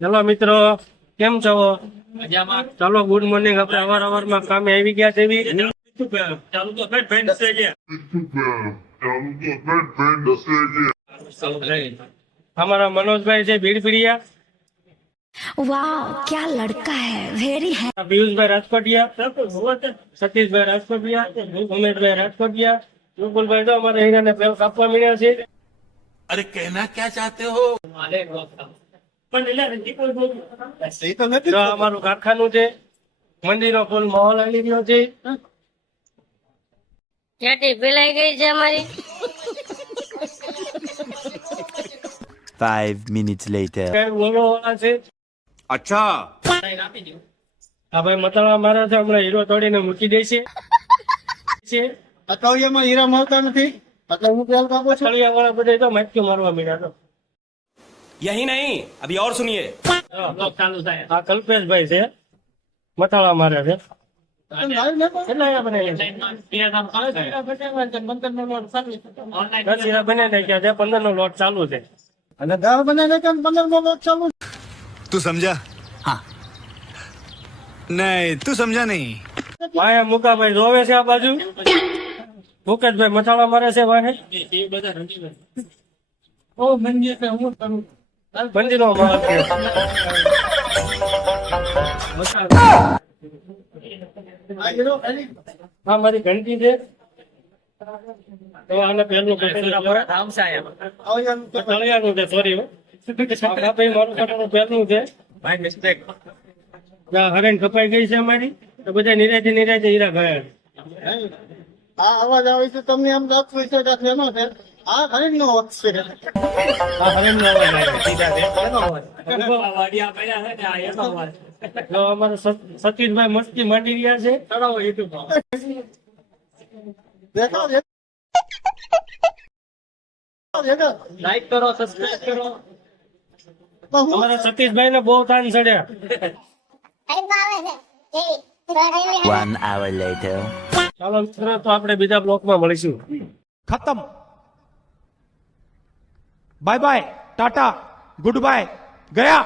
Hello મિત્રો, કેમ છો? ચાલો ગુડ મોર્નિંગ. આપણે અવારનવાર કામે આવી ગયા છે. ચાલુ તો ફ્રેન્ડ છે. हमारा मनोज भाई છે ભીડભીડિયા. वाह क्या लड़का है वेरी है પિયુષભાઈ રાજકોટિયા, સતીશભાઈ રાજકોટિયા, ઉમેશભાઈ રાજકોટિયા, વિપુલભાઈ તો અમારે હીરાને પેલ કાપવા મળ્યા છે. अरे कहना क्या चाहते हो? તો અમારું કારખાનું છે. મંદિરનો ફૂલ માહોલ આવી રહ્યો છે. ચાટી પીલાઈ ગઈ છે અમારી. 5 minutes later. કઈ બોલવાવાળા છે. अच्छा આ ભાઈ મતલબ મારે છે, હમણાં હીરો તોડીને મૂકી દેશે. અઠવાડિયામાં હીરા મળતા નથી એટલે હું પેલ કાપું છું. તળિયા વાળા બધા તો માઇક્યો મારવા મળ્યા. તો यही नहीं, अभी और सुनिए. આ કલ્પેશભાઈ છે, મતાળા મારે છે. લાઈવ ને પણ કેટલા હીરા બનાવ્યા છે? 10 હીરા બનાવી નાખ્યા છે. 15 નો લોટ ચાલુ છે. અને 10 બનાવીને કેમ 15 નો લોટ ચાલુ છે? तू समझा? हाँ. नहीं, तू समझा नहीं. વાહે મુકાભાઈ જોવે છે આ બાજુ. મુકેશભાઈ મથાળા મારે છે વાહે. ઓ મંદિર છે, હું કરું મંદિરનો માલ છે. આ હીરો ખાલી હા, મારી ઘંટી છે. તો આને પહેલું કટેલું છે. આવવાનું તો તળિયાનું છે, સોરી. ભાઈ મારું કટેલું પહેલું છે. હરેણ કપાઈ ગઈ છે અમારી. તો બધા નિરાતે હીરા ગયા. આ અવાજ આવે છે તમને એમ લાગતું છે કે એનો છે. આ ખરીદ નો અવાજ છે. આ હરેણનો અવાજ આવે. તો અમારે સતીશભાઈ મસ્તી માંડી રહ્યા છે. ચડાવો યુટ્યુબ દેખાવ લાઈક કરો, સબસ્ક્રાઇબ કરો. અમારા સતીશભાઈ ને બહુ તાન ચડ્યા. 1 hour later. ચાલો મિત્રો, તો આપણે બીજા બ્લોકમાં મળીશું. खत्म bye bye tata good bye गया.